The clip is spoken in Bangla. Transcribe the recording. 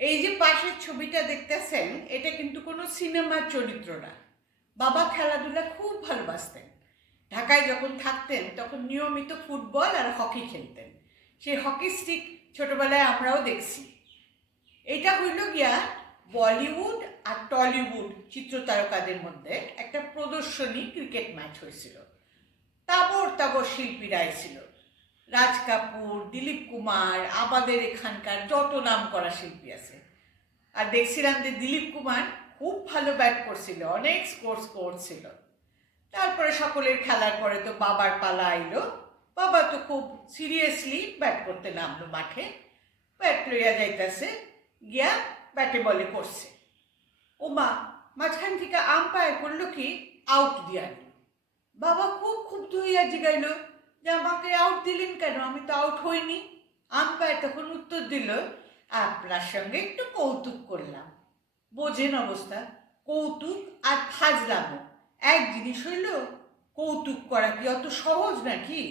এই যে পাশের ছবিটা দেখতেছেন, এটা কিন্তু কোনো সিনেমার চরিত্র না। বাবা খেলাধুলা খুব ভালোবাসতেন। ঢাকায় যখন থাকতেন তখন নিয়মিত ফুটবল আর হকি খেলতেন। সেই হকি স্টিক ছোটবেলায় আমরাও দেখছি। এটা হইল গিয়া বলিউড আর টলিউড চিত্রতারকাদের মধ্যে একটা প্রদর্শনী ক্রিকেট ম্যাচ হয়েছিল। তাবর তাবর শিল্পীরা এসেছিল। রাজ কাপুর, দিলীপ কুমার, আমাদের এখানকার যত নাম করা শিল্পী আছে। আর দেখছিলাম যে দিলীপ কুমার খুব ভালো ব্যাট করছিল, অনেক স্কোর করছিল। তারপরে সকলের খেলার পরে তো বাবার পালা আইলো। বাবা তো খুব সিরিয়াসলি ব্যাট করতে নামলো মাঠে। ব্যাট লইয়া যাইতেছে, গিয়া ব্যাটে বলে করছে। ও মা, মাঝখান থেকে আম্পায়ার করলো কি আউট দিয়া দিল। বাবা খুব ক্ষুব্ধ হইয়া জিগাইল যে আমাকে আউট দিলেন কেন, আমি তো আউট হইনি। আম্পায়ার তখন উত্তর দিল, আপনার সঙ্গে একটু কৌতুক করলাম। বোঝেন অবস্থা, কৌতুক আর ফাজলামো এক জিনিস হইল? কৌতুক করা কি অত সহজ নাকি?